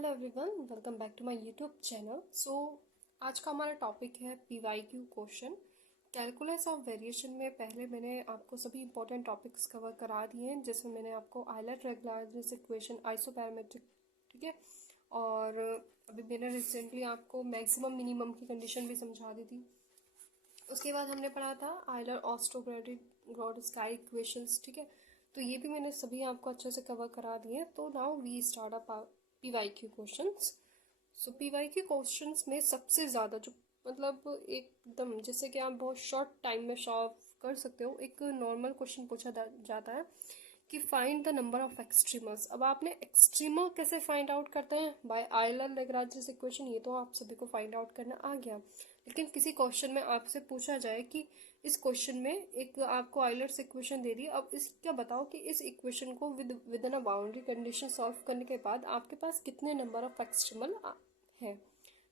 Hello everyone, welcome back to my YouTube channel. आज का हमारा टॉपिक है PYQ question. Calculus of variation में पहले मैंने आपको सभी इंपॉर्टेंट टॉपिक्स कवर करा दिए हैं, जिसमें मैंने आपको आयलर रेगुलराइजेशन इक्वेशन, आइसोपैरामेट्रिक, ठीक है, और अभी मैंने रिसेंटली आपको मैक्सिमम मिनिमम की कंडीशन भी समझा दी थी। उसके बाद हमने पढ़ा था आयलर ऑस्ट्रोग्राडिक इक्वेशंस, ठीक है। तो ये भी मैंने सभी आपको अच्छे से कवर करा दिए। तो now we start up PYQ questions. So PYQ questions में सबसे ज़्यादा जो मतलब एकदम जैसे कि आप बहुत शॉर्ट टाइम में सॉल्व कर सकते हो, एक नॉर्मल क्वेश्चन पूछा जाता है कि find the number of extremals. अब आपने एक्सट्रीमल कैसे फाइंड आउट करते हैं? By Euler Lagrange equation. ये तो आप सभी को फाइंड आउट करना आ गया, लेकिन किसी क्वेश्चन में आपसे पूछा जाए कि इस क्वेश्चन में एक आपको आयलर्स इक्वेशन दे दी, अब इसका बताओ कि इस इक्वेशन को with in a boundary condition solve करने के बाद आपके पास कितने नंबर ऑफ एक्सट्रीमल है,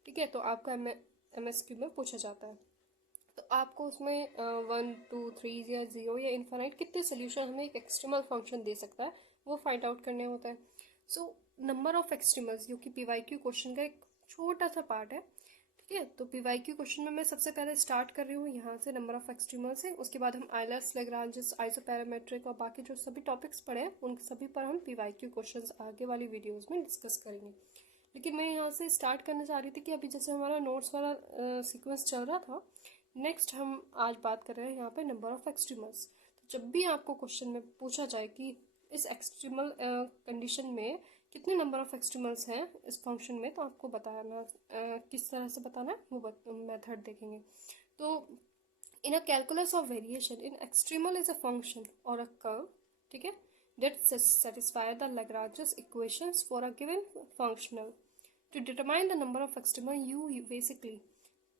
ठीक है। तो आपका एमएसक्यू में पूछा जाता है। तो आपको उसमें 1 2 3 या 0 या इन्फाइनाइट कितने सोल्यूशन हमें एक एक्सट्रीमल फंक्शन दे सकता है, वो फाइंड आउट करने होता है। सो नंबर ऑफ एक्सट्रीमल्स, जो कि पीवाईक्यू क्वेश्चन का एक छोटा सा पार्ट है, ठीक है। तो पीवाईक्यू क्वेश्चन में मैं सबसे पहले स्टार्ट कर रही हूँ यहाँ से नंबर ऑफ एक्सट्रीमल से। उसके बाद हम आयलर्स लैग्रांज आइसोपैरामेट्रिक और बाकी जो सभी टॉपिक्स पढ़े हैं उन सभी पर हम पीवाईक्यू क्वेश्चंस आगे वाली वीडियोस में डिस्कस करेंगे। लेकिन मैं यहाँ से स्टार्ट करना चाह रही थी कि अभी जैसे हमारा नोट्स वाला सीक्वेंस चल रहा था, नेक्स्ट हम आज बात कर रहे हैं यहाँ पे नंबर ऑफ एक्सट्रीमल्स। तो जब भी आपको क्वेश्चन में पूछा जाए कि इस एक्सट्रीमल कंडीशन में कितने नंबर ऑफ एक्सट्रीमल्स हैं इस फंक्शन में, तो आपको बताना किस तरह से बताना है वो मेथड देखेंगे। तो in a calculus of variation, in extremal is a function और अ कर्व, ठीक है, that satisfy the Lagrange's equations for a given functional. To determine the number of extremal, you basically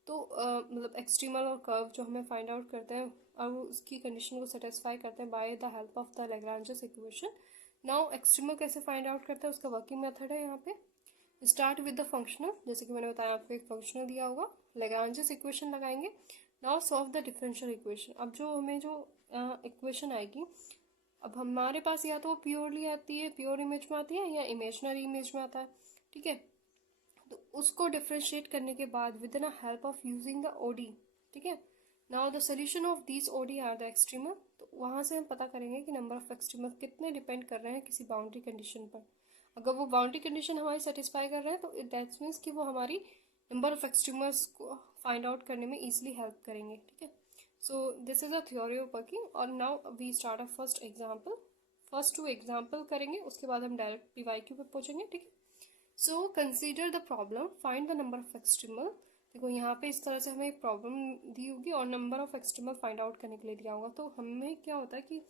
तो मतलब एक्सट्रीमल और curve जो हमें find out करते हैं और उसकी कंडीशन को सेटिस्फाई करते हैं by the help of the Lagrange's equation. Now extremal कैसे फाइंड आउट करते हैं, उसका वर्किंग मेथड है यहाँ पे। स्टार्ट विद द फंक्शनल, जैसे कि मैंने बताया आपको एक फंक्शनल दिया होगा, लैग्रांजेस इक्वेशन लगाएंगे। Now solve the differential equation. अब जो हमें जो इक्वेशन आएगी, अब हमारे पास या तो प्योरली आती है, प्योर इमेज में आती है, या इमेजनरी इमेज में आता है, ठीक है। तो उसको डिफ्रेंशिएट करने के बाद with in help of using the ODE, ठीक है। Now the solution of these ODE are the extremal. तो वहाँ से हम पता करेंगे कि नंबर ऑफ एक्सट्रीमल कितने डिपेंड कर रहे हैं किसी बाउंड्री कंडीशन पर। अगर वो बाउंड्री कंडीशन हमारी सेटिस्फाई कर रहे हैं तो इट दैट्स मीन्स कि वो हमारी नंबर ऑफ एक्सट्रीमल्स को फाइंड आउट करने में ईजिली हेल्प करेंगे, ठीक है। So this is a theory of working. और now we start a first example. First 2 example करेंगे, उसके बाद हम डायरेक्ट पीवाईक्यू पे पहुंचेंगे, ठीक है। So consider the problem, find the number of extremal. देखो यहाँ पे इस तरह से हमें एक प्रॉब्लम दी होगी और number of extremal find out करने के लिए दिया होगा। तो हमें क्या होता है कि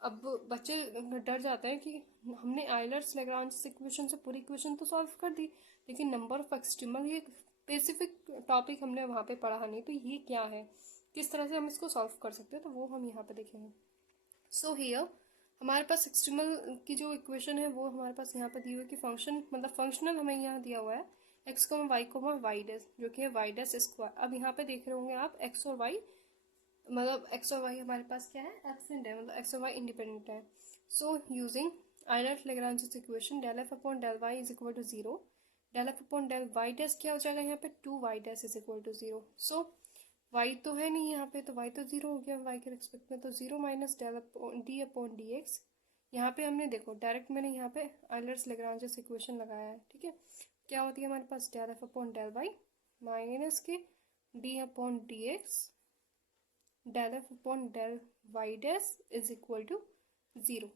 अब बच्चे डर जाते हैं कि हमने आयलर्स लैग्रांज इक्वेशन से पूरी इक्वेशन तो सॉल्व कर दी, लेकिन नंबर ऑफ एक्सट्रीमल ये स्पेसिफिक टॉपिक हमने वहाँ पे पढ़ा नहीं, तो ये क्या है, किस तरह से हम इसको सॉल्व कर सकते हैं, तो वो हम यहाँ पे देखेंगे। सो हियर हमारे पास एक्सट्रीमल की जो इक्वेशन है वो हमारे पास यहाँ पर दी हुई है कि फंक्शन मतलब फंक्शनल हमें यहाँ दिया हुआ है एक्स कोमा वाई डैश, जो कि है वाई डैश स्क्वायर। अब यहाँ पे देख रहे होंगे आप एक्स और वाई, मतलब एक्स और वाई हमारे पास क्या है, एब्सेंट है, मतलब एक्स और वाई इंडिपेंडेंट है। So using Euler Lagrange equation, del F upon del y is equal to 0, del F upon del Y dash क्या हो जाएगा यहाँ पे 2 Y dash is equal to 0। So y तो है नहीं यहाँ पे, तो वाई तो 0 हो गया वाई के रिस्पेक्ट में, तो 0 minus del D upon D x. यहाँ पे हमने देखो डायरेक्ट मैंने यहाँ पे आयलर्स लैग्रांज इक्वेशन लगाया है, ठीक है। क्या होती है हमारे पास del F upon del Y minus के D upon D X del F upon del Y dash is equal to 0,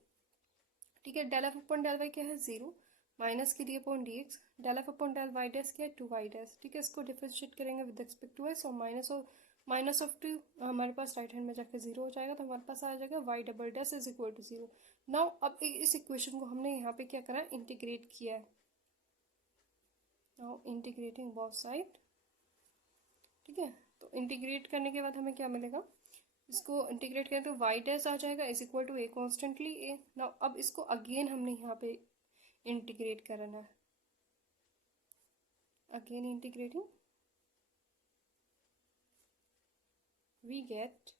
ठीक है। Del F upon del Y क्या है 0, माइनस की D upon D X, del F upon del Y dash क्या है 2 Y dash, ठीक है। इसको डिफरेंशिएट करेंगे विद रिस्पेक्ट टू एक्स, और माइनस ऑफ 2 हमारे पास राइट हैंड में जाकर 0 हो जाएगा, तो हमारे पास आ जाएगा Y double dash is equal to 0। Now अब इस इक्वेशन को हमने यहाँ पे क्या करा है, इंटीग्रेट किया है। नाउ इंटीग्रेटिंग बोथ साइड, ठीक है। तो इंटीग्रेट करने के बाद हमें क्या मिलेगा, इसको इंटीग्रेट करें तो वाई डैश आ जाएगा is equal to a constantly a. Now अब इसको अगेन हमने यहाँ पे इंटीग्रेट करना है, again integrating we get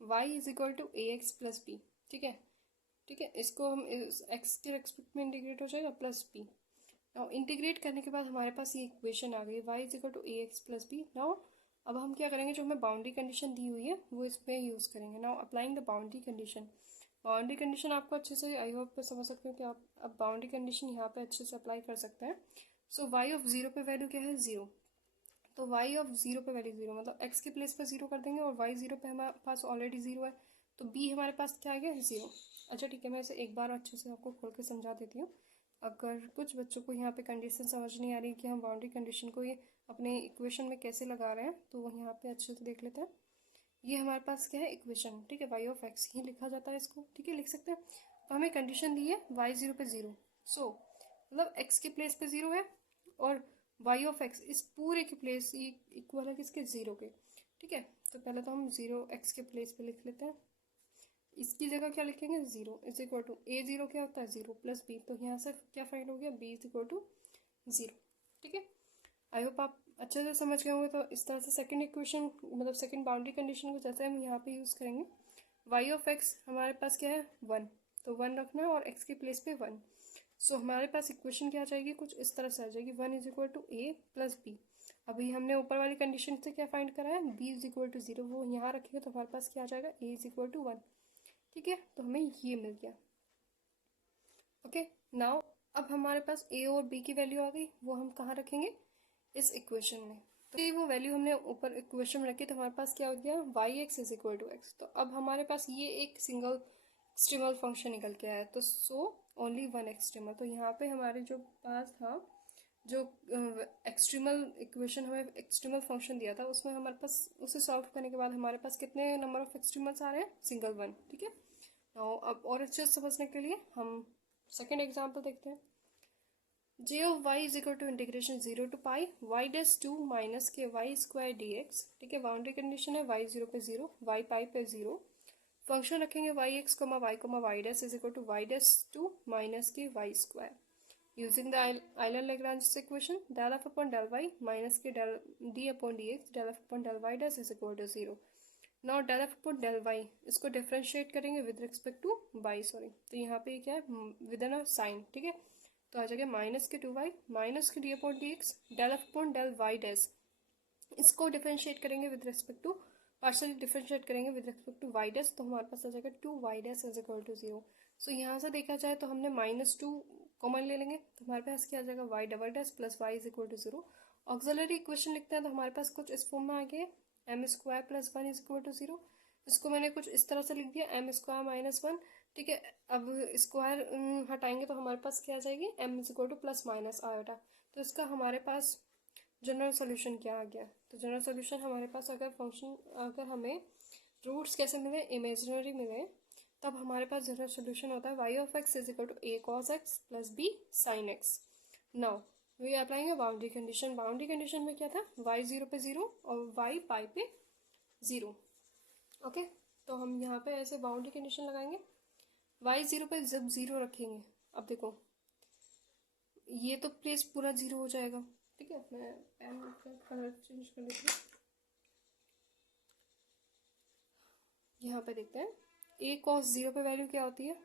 y is equal to a x plus b, ठीक है। ठीक है, इसको हम एक्स के रेस्पेक्ट में इंटीग्रेट हो जाएगा प्लस बी। नाउ इंटीग्रेट करने के बाद हमारे पास ये इक्वेशन आ गई y is equal to a x plus b. Now अब हम क्या करेंगे, जो हमें बाउंड्री कंडीशन दी हुई है वो इस पर यूज़ करेंगे। Now applying the boundary condition. Boundary condition आपको अच्छे से आई होप समझ सकते हो कि आप अब बाउंड्री कंडीशन यहाँ पे अच्छे से अप्लाई कर सकते हैं। सो वाई ऑफ जीरो पे वैल्यू क्या है, जीरो। तो वाई ऑफ जीरो पे वैल्यू जीरो, मतलब एक्स के प्लेस पर जीरो कर देंगे और वाई जीरो पे हमारे पास ऑलरेडी जीरो है, तो बी हमारे पास क्या आ गया, जीरो। अच्छा ठीक है, मैं इसे एक बार अच्छे से आपको खोल के समझा देती हूँ। अगर कुछ बच्चों को यहाँ पे कंडीशन समझ नहीं आ रही कि हम बाउंड्री कंडीशन को ये अपने इक्वेशन में कैसे लगा रहे हैं, तो वो यहाँ पे अच्छे से देख लेते हैं। ये हमारे पास क्या है, इक्वेशन, ठीक है, वाई ऑफ एक्स ही लिखा जाता है इसको, ठीक है, लिख सकते हैं। तो हमें कंडीशन दी है वाई जीरो पे जीरो। सो मतलब एक्स के प्लेस पे जीरो है और वाई ऑफ एक्स इस पूरे के प्लेस इक्वल है किसके, जीरो के। ठीक है, तो पहले तो हम जीरो एक्स के प्लेस पे लिख लेते हैं। इसकी जगह क्या लिखेंगे, zero is equal to a zero क्या होता है, जीरो प्लस बी, तो यहाँ से क्या फाइंड हो गया, b is equal to zero. ठीक है, आई होप आप अच्छे से समझ गए होंगे। तो इस तरह से सेकंड इक्वेशन मतलब सेकंड बाउंड्री कंडीशन को जैसे हम यहाँ पे यूज़ करेंगे, वाई ऑफ एक्स हमारे पास क्या है, वन, तो वन रखना है और एक्स के प्लेस पे वन। सो हमारे पास इक्वेशन क्या आ जाएगी, कुछ इस तरह से आ जाएगी, one is equal to A plus b. अभी हमने ऊपर वाली कंडीशन से क्या फाइंड करा है, b is equal to zero, वो यहाँ रखेंगे तो हमारे पास क्या आ जाएगा, a is equal to one. ठीक है, तो हमें ये मिल गया। ओके, नाउ अब हमारे पास ए और बी की वैल्यू आ गई, वो हम कहाँ रखेंगे, इस इक्वेशन में। तो ये वो वैल्यू हमने ऊपर इक्वेशन में रखी, तो हमारे पास क्या हो गया, y x is equal to x. तो अब हमारे पास ये एक सिंगल एक्सट्रीमल फंक्शन निकल के आया, तो सो ओनली वन एक्सट्रीमल। तो यहाँ पे हमारे जो पास था, जो एक्सट्रीमल इक्वेशन हमें एक्सट्रीमल फंक्शन दिया था, उसमें हमारे पास उसे सॉल्व करने के बाद हमारे पास कितने नंबर ऑफ एक्सट्रीमल्स आ रहे हैं, सिंगल वन। ठीक है, तो अब और अच्छे से समझने के लिए हम सेकेंड एग्जाम्पल देखते हैं। J of Y is equal to integration zero to pi Y dash two minus के वाई स्क्वायर डी एक्स। ठीक है, बाउंड्री कंडीशन है वाई जीरो पे जीरो, वाई पाई पे जीरो। फंक्शन रखेंगे Y X comma Y dash is equal to Y dash two minus के Y square. Using the Euler Lagrange equation, del F upon del Y minus के del D upon D X, del F upon del Y dash is equal to zero. Now del F upon del Y, इसको differentiate करेंगे with respect to Y, sorry, तो यहाँ पे क्या है, with in a sign. ठीक है, तो आ जाएगा माइनस के टू वाई माइनस के D upon D X, del F upon del Y dash, इसको डिफ्रेंशिएट करेंगे with respect to, partially differentiate करेंगे with respect to Y dash, तो हमारे पास आ जाएगा two Y dash is equal to zero. So यहाँ से देखा जाए तो हमने माइनस टू कॉमन ले लेंगे, तो हमारे पास क्या आ जाएगा, Y double dash plus Y is equal to zero. Auxiliary equation लिखते हैं तो हमारे पास कुछ इस फॉर्म में आ गया, M square plus one is equal to zero. इसको मैंने कुछ इस तरह से लिख दिया, एम स्क्वायर माइनस वन। ठीक है, अब स्क्वायर हटाएंगे तो हमारे पास क्या आ जाएगी, M is equal to plus minus iota. तो इसका हमारे पास जनरल सोल्यूशन क्या आ गया, तो जनरल सोल्यूशन हमारे पास अगर हमें रूट्स कैसे मिले, इमेजिनरी मिले, तब हमारे पास जनरल सोल्यूशन होता है Y of X is equal to A cos X plus B sine X. Now we applying boundary condition. Boundary condition में क्या था, वाई जीरो पे जीरो और वाई पाई पे जीरो। ओके, तो हम यहाँ पे ऐसे बाउंड्री कंडीशन लगाएंगे, वाई जीरो पे जब जीरो रखेंगे, अब देखो ये तो प्लेस पूरा जीरो हो जाएगा। ठीक है, मैं पेन का कलर चेंज कर लेती हूँ। यहाँ पे देखते हैं, ए कॉस जीरो पे वैल्यू क्या होती है,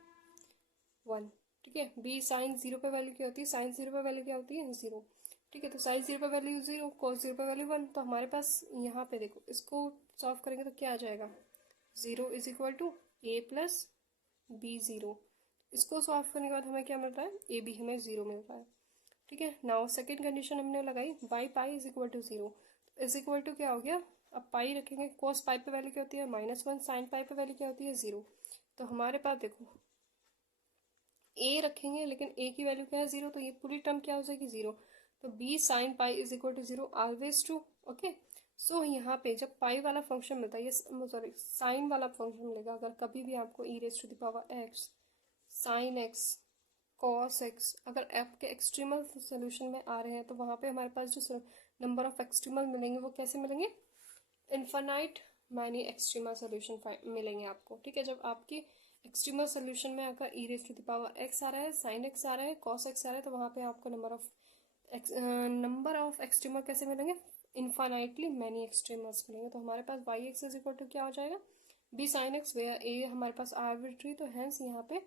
वन। ठीक है, बी साइन जीरो पे वैल्यू क्या होती है, साइन जीरो पे वैल्यू क्या होती है, जीरो। ठीक है, तो साइन जीरो पे वैल्यू जीरो, कॉस जीरो पे वैल्यू वन, तो हमारे पास यहाँ पे देखो इसको सॉल्व करेंगे तो क्या आ जाएगा, zero is equal to A plus B zero. इसको सॉल्व करने के बाद हमें क्या मिल रहा है, ए बी हमें जीरो मिल रहा है। ठीक है, नाउ सेकेंड कंडीशन हमने लगाई, Y pi is equal to zero, is equal to क्या हो गया, अब पाई रखेंगे, कोस पाई पे वैल्यू क्या होती है, माइनस वन, साइन पाई पे वैल्यू क्या होती है, जीरो। तो हमारे पास देखो ए रखेंगे लेकिन ए की वैल्यू क्या है, जीरो, तो ये पूरी टर्म क्या हो जाएगी, जीरो। तो B sine pi is equal to zero, always true. Okay, so यहाँ पे जब पाई वाला फंक्शन मिलता है, ये सॉरी साइन वाला फंक्शन मिलेगा, अगर कभी भी आपको E raise to the power X sine X cos X अगर एफ के एक्सट्रीमल सोल्यूशन में आ रहे हैं, तो वहाँ पे हमारे पास जो नंबर ऑफ एक्सट्रीमल मिलेंगे वो कैसे मिलेंगे, इन्फानाइट मैनी एक्सट्रीमल सोल्यूशन मिलेंगे आपको। ठीक है, जब आपकी एक्सट्रीमल सोल्यूशन में अगर E raise to the power X आ रहा है, साइन एक्स आ रहा है, कॉस एक्स आ रहा है, तो वहाँ पे आपको नंबर ऑफ एक्सट्रीमल कैसे मिलेंगे, इन्फानाइटली मैनी एक्सट्रीमल्स मिलेंगे। तो हमारे पास Y x is equal to क्या हो जाएगा, B sine X, where A हमारे पास आर्बिट्री, तो हैंस यहाँ पे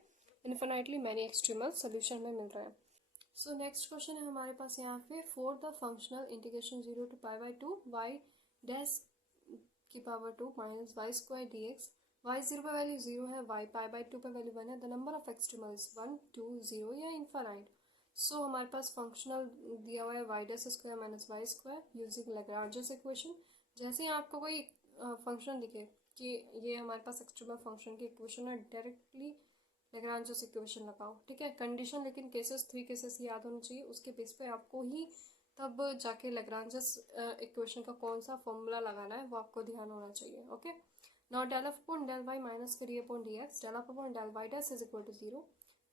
इन्फिनाइटली मैनी एक्सट्रीमल सोल्यूशन में मिल रहा है। सो नेक्स्ट क्वेश्चन है हमारे पास यहाँ पे, for the functional integration 0 to pi by 2 Y dash की power 2 minus Y square D X, Y 0 पे वैल्यू 0 है, वाई पाई बाई 2 पे वैल्यू 1 है, the number of extremal is 1 2 0 या इनफाइनाइट। सो हमारे पास फंक्शनल दिया हुआ है Y dash square minus Y square using Lagrange's equation. जैसे ही आपको कोई फंक्शन दिखे कि ये हमारे पास एक्सट्रीमल फंक्शन की इक्वेशन है, डायरेक्टली लैग्रांजेस इक्वेशन लगाओ, ठीक है। कंडीशन लेकिन केसेस 3 केसेस याद होने चाहिए, उसके बेस पे आपको ही तब जाके लैग्रांजेस इक्वेशन का कौन सा फॉर्मूला लगाना है वो आपको ध्यान होना चाहिए। Okay, now del F upon del Y minus के D upon D X, del F upon del Y dash is equal to 0।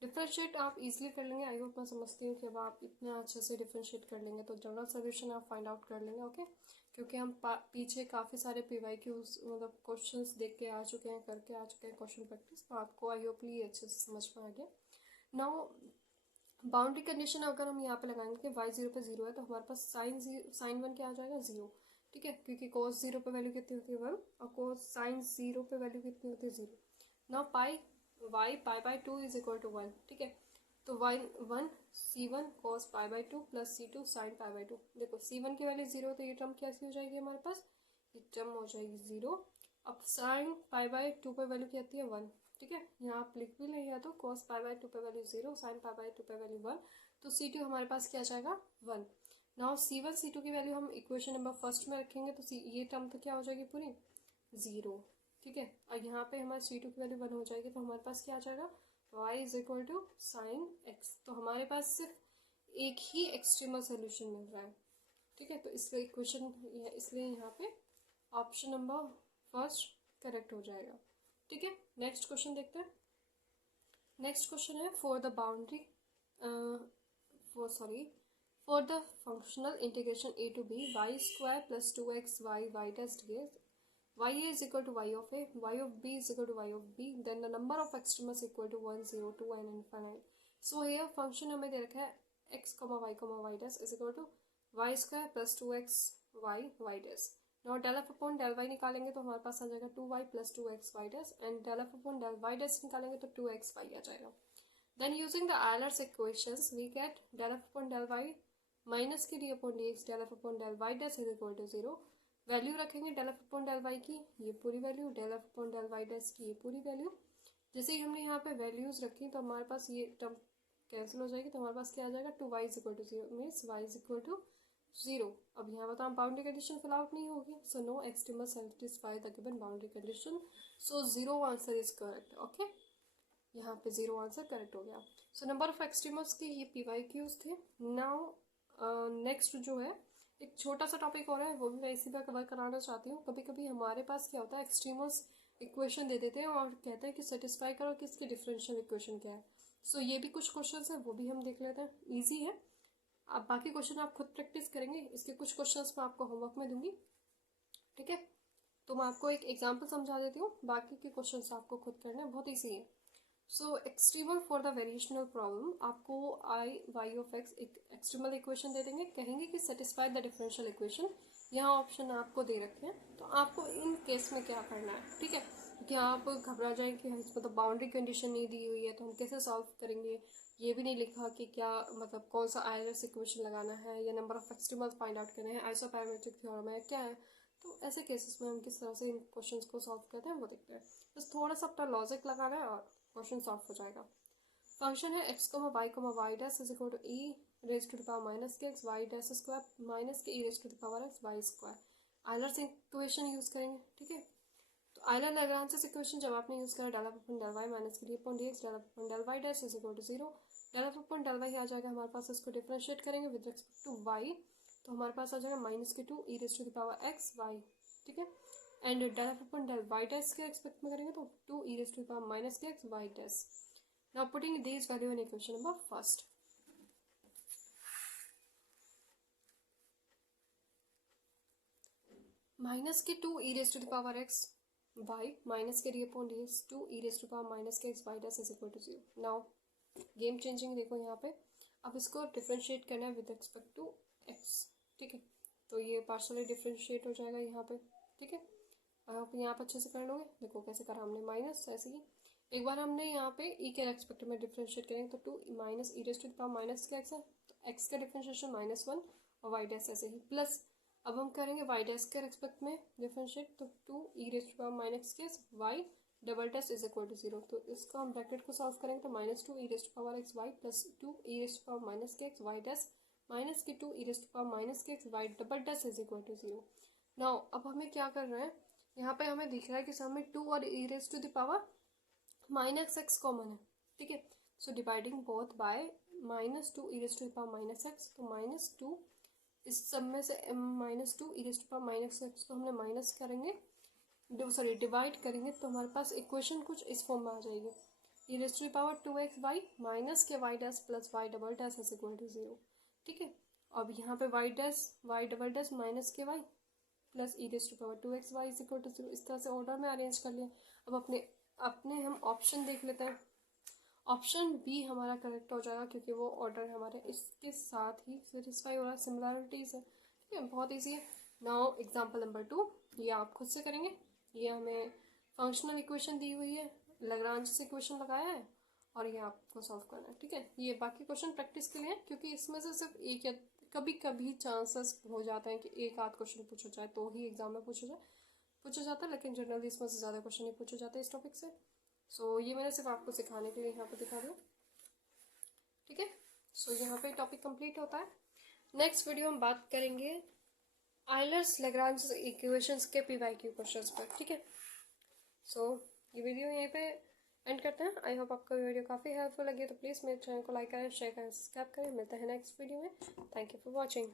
Differentiate आप इजीली कर लेंगे, आई होप मैं समझती हूँ कि अब आप इतना अच्छे से डिफ्रेंशिएट कर लेंगे तो जनरल सोल्यूशन आप फाइंड आउट कर लेंगे। ओके, क्योंकि हम पीछे काफ़ी सारे पीवाई क्यूज मतलब क्वेश्चंस देख के आ चुके हैं, करके आ चुके हैं क्वेश्चन प्रैक्टिस, तो आपको आई होपली अच्छे से समझ में आ गया। नाउ बाउंड्री कंडीशन अगर हम यहाँ पे लगाएंगे कि y 0 पे 0 है तो हमारे पास साइन 1 क्या आ जाएगा 0, ठीक है, क्योंकि cos 0 पे वैल्यू कितनी होती है 1 और cos साइन 0 पे वैल्यू कितनी होती है 0। Now pi y pi by 2 is equal to 1, ठीक है, तो y 1 c1 cos pi by 2 plus c2 sine pi by 2। देखो c1 की वैल्यू 0 तो ये टर्म कैसी हो जाएगी हमारे पास, ये टर्म हो जाएगी 0। अब साइन पाई बाई 2 पे वैल्यू क्या आती है 1, ठीक है, यहाँ आप लिख भी लें या तो cos पाई बाई 2 पे वैल्यू 0 साइन पाई बाई 2 पे वैल्यू 1, तो c2 हमारे पास क्या आ जाएगा 1। नाउ c1 c2 की वैल्यू हम इक्वेशन नंबर फर्स्ट में रखेंगे तो ये टर्म तो क्या हो जाएगी पूरी 0, ठीक है, और यहाँ पे हमारे c2 की वैल्यू 1 हो जाएगी तो हमारे पास क्या आ जाएगा y is equal to sine x। तो हमारे पास सिर्फ एक ही एक्सट्रीमल सोल्यूशन मिल रहा है, ठीक है, तो इसलिए इक्वेशन इसलिए यहाँ पे ऑप्शन नंबर फर्स्ट करेक्ट हो जाएगा, ठीक है। नेक्स्ट क्वेश्चन देखते हैं। नेक्स्ट क्वेश्चन है for the boundary for the functional integration a to b Y square plus 2x Y dash dx, y is equal to y of a, y of b is equal to y of b, then the number of extremes equal to 1 0 2 and infinite. So here function हमें दे रखा है x, y dash is equal to y square plus 2x y dash. Now del f upon del y निकालेंगे तो हमारे पास आ जाएगा 2y plus 2x y dash, and del f upon del y dash निकालेंगे तो 2x y आ जाएगा। Then using the Euler's equations we get del f upon del y minus की d upon dx del f upon del y dash is equal to 0। Value रखेंगे del F upon del Y की ये पूरी value, del F upon del Y dash की ये पूरी value. जैसे ही हमने यहाँ पे वैल्यूज रखी तो हमारे पास ये टर्म कैंसिल हो जाएगी, तो हमारे पास क्या आ जाएगा 2y is equal to 0 means y is equal to 0। अब यहाँ पर तो हम बाउंड्री कंडीशन फिल आउट नहीं होगी, so no extremal satisfy the given boundary condition, so 0 answer is correct. Okay, यहाँ पे 0 आंसर करेक्ट हो गया। सो नंबर ऑफ एक्सट्रीमल्स के ये PYQs थे। नाउ नेक्स्ट जो है एक छोटा सा टॉपिक हो रहा है, वो भी मैं इसी पर कवर कराना चाहती हूँ। कभी कभी हमारे पास क्या होता है एक्सट्रीमल्स इक्वेशन दे देते हैं और कहते हैं कि सेटिस्फाई करो कि इसकी डिफरेंशियल इक्वेशन क्या है। सो ये भी कुछ क्वेश्चन है वो भी हम देख लेते हैं, ईजी है। आप बाकी क्वेश्चन आप खुद प्रैक्टिस करेंगे, इसके कुछ क्वेश्चन मैं आपको होमवर्क में दूंगी, ठीक है। तो मैं आपको एक एग्जाम्पल समझा देती हूँ, बाकी के क्वेश्चन आपको खुद करना है, बहुत ईजी है। सो extremal for the variational problem आपको आई वाई ऑफ एक्स एक एक्सट्रीमल इक्वेशन दे देंगे, कहेंगे कि सेटिस्फाई द डिफरेंशियल इक्वेशन। यहाँ ऑप्शन आपको दे रखे हैं, तो आपको इन केस में क्या करना है, ठीक है, क्योंकि आप घबरा जाए कि इसमें तो बाउंड्री कंडीशन नहीं दी हुई है तो हम कैसे सॉल्व करेंगे, ये भी नहीं लिखा कि क्या मतलब कौन सा आयरस इक्वेशन लगाना है या number of extremal find out करना है, आइसोपैरामेट्रिक थ्योरम है क्या है। तो ऐसे केसेस में हम किस तरह से इन क्वेश्चन को सॉल्व करते हैं वो देखते हैं। बस थोड़ा सा अपना लॉजिक लगाना है और क्वेश्चन सॉल्व हो जाएगा। फंक्शन है x, y dash is equal to e raise to the power minus के x y dash square minus K e raise to the power x y square. Euler's equation use करेंगे, ठीक है। तो Euler Lagrange's equation जब आपने use करा del F upon del Y minus के D upon D X del F upon del Y dash is equal to 0। Del F upon del Y आ जाएगा हमारे पास, इसको डिफरेंशिएट करेंगे विद रिस्पेक्ट टू y, तो हमारे पास आ जाएगा माइनस के 2 e raise to the power x y, ठीक है। And del F upon del Y dash के एक्सपेक्ट में करेंगे तो 2 e raise to the power minus के x y dash. Now putting these value in equation number first. Minus के 2 e raise to the power x y minus के D upon D X 2 e raise to the power minus के x y dash is equal to 0। Now game changing देखो यहाँ पे, अब इसको differentiate करना है विद रिस्पेक्ट टू x, ठीक है, तो ये पार्शियली डिफरेंशिएट हो जाएगा यहाँ पे, ठीक है। आप यहाँ पर अच्छे से कर लोगे, देखो कैसे करा हमने, माइनस ऐसे ही एक बार हमने यहाँ पे ई के रेस्पेक्ट में डिफ्रेंशिएट करेंगे तो 2 minus E raise to the power minus का एक्स है, तो एक्स का डिफ्रेंशिएशन -1 और वाई डैश ऐसे ही प्लस। अब हम करेंगे वाई डैश के रेस्पेक्ट में डिफ्रेंशिएट, तो 2 E raise to power minus के Y double dash is equal to 0। तो इसको हम ब्रैकेट को सॉल्व करेंगे तो -2 E raise to power X Y plus 2 E raise to power minus के एक्स वाई डैश माइनस की 2 E raise to power minus के X Y double dash is equal to 0। Now अब हमें क्या कर रहे हैं, यहाँ पे हमें दिख रहा है कि हमें 2 और E raise to the power minus X common है, ठीक है। So dividing both by -2 E raise to the power minus X, तो -2 इस सब में से -2 E raise to power minus X को हमने माइनस करेंगे, सॉरी डिवाइड करेंगे, तो हमारे पास इक्वेशन कुछ इस फॉर्म में आ जाएगी। E raise to the power 2x y minus के y dash plus y double dash is equal to 0, ठीक है। अब यहाँ पे y dash y double dash minus के y plus e raise to पावर 2x y is equal to 0, इस तरह से ऑर्डर में अरेंज कर लिया। अब अपने अपने हम ऑप्शन देख लेते हैं। ऑप्शन बी हमारा करेक्ट हो जाएगा क्योंकि वो ऑर्डर हमारे इसके साथ ही सेटिस्फाई हो रहा है, सिमिलरिटीज है, ठीक है, बहुत ईजी है। नाउ एग्जांपल नंबर 2, ये आप खुद से करेंगे। ये हमें फंक्शनल इक्वेशन दी हुई है, लैग्रांज इक्वेशन लगाया है और ये आपको सॉल्व करना है, ठीक है। ये बाकी क्वेश्चन प्रैक्टिस के लिए है क्योंकि इसमें से सिर्फ एक या कभी कभी चांसेस हो जाते हैं कि एक आध क्वेश्चन पूछा जाए तो ही एग्जाम में पूछा जाता है, लेकिन जनरली इसमें से ज़्यादा क्वेश्चन नहीं पूछे जाते इस टॉपिक से। सो ये मैंने सिर्फ आपको सिखाने के लिए यहाँ पे दिखा दिया, ठीक है। सो यहाँ पे टॉपिक कंप्लीट होता है। नेक्स्ट वीडियो हम बात करेंगे आयलर्स लैग्रांज इक्वेशंस के पीवाईक्यू क्वेश्चंस पर, ठीक है। सो ये वीडियो यहीं पे एंड करते हैं। आई होप आपको वीडियो काफ़ी हेल्पफुल लगी, तो प्लीज़ मेरे चैनल को लाइक करें, शेयर करें, सब्सक्राइब करें। मिलते हैं नेक्स्ट वीडियो में। Thank you for watching.